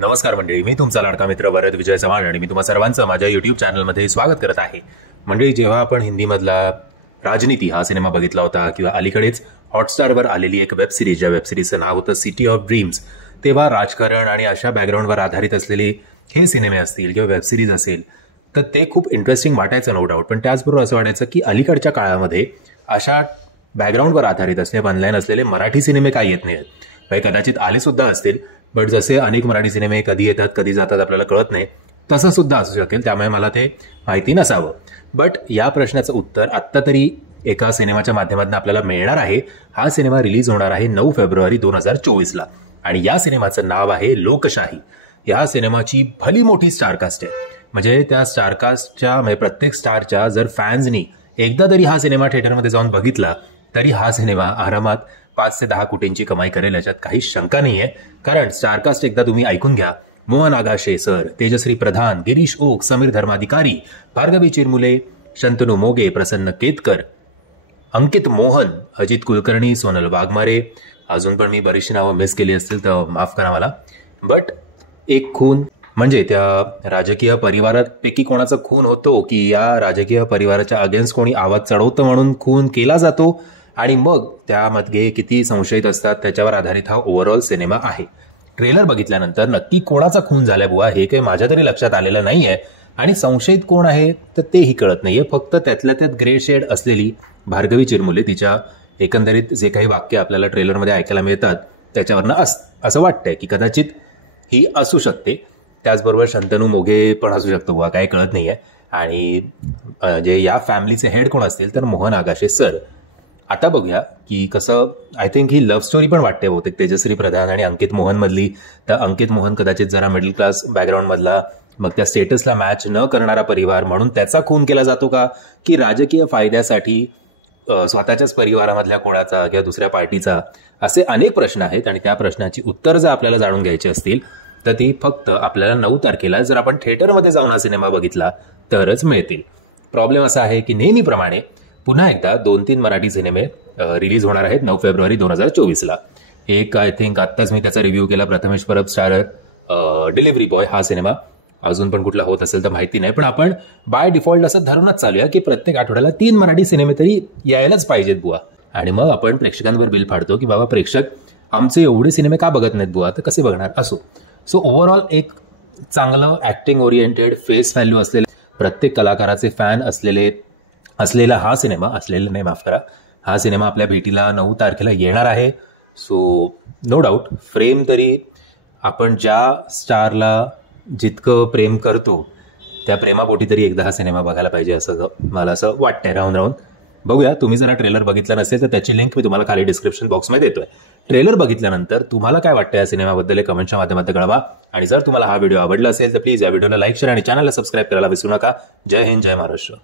नमस्कार मंडळी, मी तुमचा लाडका मित्र वरद विजय चव्हाण आणि मी तुम्हा सर्वांचं माझ्या यूट्यूब चॅनलमध्ये स्वागत करत आहे. मंडळी, जेव्हा आपण हिंदीमधला राजनीती हा सिनेमा बघितला होता किंवा अलीकडेच हॉटस्टारवर आलेली एक वेब सिरीज, ज्या वेब सिरीजचं नाव होतं सिटी ऑफ ड्रीम्स, तेव्हा राजकारण आणि अशा बॅकग्राऊंडवर आधारित असलेले हे सिनेमे असतील किंवा वेब सिरीज असेल तर ते खूप इंटरेस्टिंग वाटायचं, नो डाऊट. पण त्याचबरोबर असं वाटायचं की अलीकडच्या काळामध्ये अशा बॅकग्राऊंडवर आधारित असले, ऑनलाईन असलेले मराठी सिनेमे काय येत नाहीत. काही कदाचित आले सुद्धा असतील, बट जसे अनेक मराठी सिनेमे कधी येतात कधी जातात आपल्याला कळत नाही, तसं सुद्धा असू शकेल. त्यामुळे मला ते माहिती नसावं. बट या प्रश्नाचं उत्तर आत्ता तरी एका सिनेमाच्या माध्यमातून आपल्याला मिळणार आहे. हा सिनेमा रिलीज होणार आहे 9 फेब्रुवारी 2024ला आणि या सिनेमाचं नाव आहे लोकशाही. या सिनेमाची भली मोठी स्टारकास्ट आहे. म्हणजे त्या स्टारकास्टच्या, म्हणजे प्रत्येक स्टारच्या जर फॅन्सनी एकदा तरी हा सिनेमा थिएटरमध्ये जाऊन बघितला तरी हा सिनेमा आरामात 5 ते 10 कोटींची कमाई करेल, याच्यात काही शंका नाहीये. कारण स्टारकास्ट एकदा तुम्ही ऐकून घ्या. मोहन आगाशे सर, तेजश्री प्रधान, गिरीश ओक, समीर धर्माधिकारी, भार्गवी चिरमुले, शंतनू मोगे, प्रसन्न केतकर, अंकित मोहन, अजित कुलकर्णी, सोनल वाघमारे. अजून पण मी बरीचशी नावं मिस केली असतील तर माफ करा मला. बट एक खून, म्हणजे त्या राजकीय परिवारापैकी कोणाचा खून होतो की या राजकीय परिवाराच्या अगेन्स्ट कोणी आवाज चढवतं म्हणून खून केला जातो आणि मग त्यामध्ये किती संशयित असतात त्याच्यावर आधारित हा ओव्हरऑल सिनेमा आहे. ट्रेलर बघितल्यानंतर नक्की कोणाचा खून झालाय बुवा हे काही माझ्या तरी लक्षात आलेलं नाहीये आणि संशयित कोण आहे तर तेही कळत नाहीये. फक्त त्यातल्या त्यात ग्रे शेड असलेली भार्गवी चिरमुले, तिच्या एकंदरीत जे काही वाक्य आपल्याला ट्रेलरमध्ये ऐकायला मिळतात त्याच्यावरनं असं वाटतंय की कदाचित ही असू शकते. त्याचबरोबर शंतनू मोगे पण असू शकतो बुवा, काही कळत नाहीये. आणि जे या फॅमिलीचे हेड कोण असतील तर मोहन आगाशे सर. आता बघूया की कसं, I think he love story पण वाटते बहुतेक तेजश्री प्रधान आणि अंकित मोहन मधली. तर अंकित मोहन कदाचित जरा मिडल क्लास बॅकग्राऊंड मधला, मग त्या स्टेटसला मॅच न करणारा परिवार म्हणून त्याचा खून केला जातो का, की राजकीय फायद्यासाठी स्वतःच्याच परिवारामधल्या कोणाचा किंवा दुसऱ्या पार्टीचा. असे अनेक प्रश्न आहेत आणि त्या प्रश्नाची उत्तर जर आपल्याला जाणून घ्यायची असतील तर ती फक्त आपल्याला 9 तारखेला जर आपण थिएटरमध्ये जाऊन हा सिनेमा बघितला तरच मिळतील. प्रॉब्लेम असा आहे की नेहमीप्रमाणे पुन्हा एकदा 2-3 मराठी सिनेमे रिलीज होणार आहेत 9 फेब्रुवारी 2024ला. एक आय थिंक आत्ताच मी त्याचा रिव्ह्यू केला, Prathamesh Parab starrer delivery boy हा सिनेमा. अजून पण कुठला होत असेल तर माहिती नाही, पण आपण बाय डिफॉल्ट असं धरूनच चालूया की प्रत्येक आठवड्याला 3 मराठी सिनेमे तरी यायलाच पाहिजेत बुवा. आणि मग आपण प्रेक्षकांवर बिल फाडतो की बाबा प्रेक्षक आमचे एवढे सिनेमे का बघत नाहीत बुवा, तर कसे बघणार. असो, सो ओव्हरऑल एक चांगलं ऍक्टिंग ओरिएंटेड, फेस व्हॅल्यू असलेले, प्रत्येक कलाकाराचे फॅन असलेला हा सिनेमा, असलेला नाही माफ करा, हा सिनेमा आपल्या भेटीला 9 तारखेला येणार आहे. सो नो डाऊट फ्रेम तरी आपण ज्या स्टारला जितकं प्रेम करतो त्या प्रेमापोटी तरी एकदा हा सिनेमा बघायला पाहिजे असं मला असं वाटतंय. राहून बघूया. तुम्ही जरा ट्रेलर बघितला नसेल तर त्याची लिंक मी तुम्हाला खाली डिस्क्रिप्शन बॉक्समध्ये देतोय. ट्रेलर बघितल्यानंतर तुम्हाला काय वाटतं या सिनेमाबद्दल कमेंटच्या माध्यमातून कळवा. आणि जर तुम्हाला हा व्हिडिओ आवडला असेल तर प्लीज या व्हिडिओला लाईक, शेअर आणि चॅनलला सबस्क्राईब करायला विसरू नका. जय हिंद, जय महाराष्ट्र.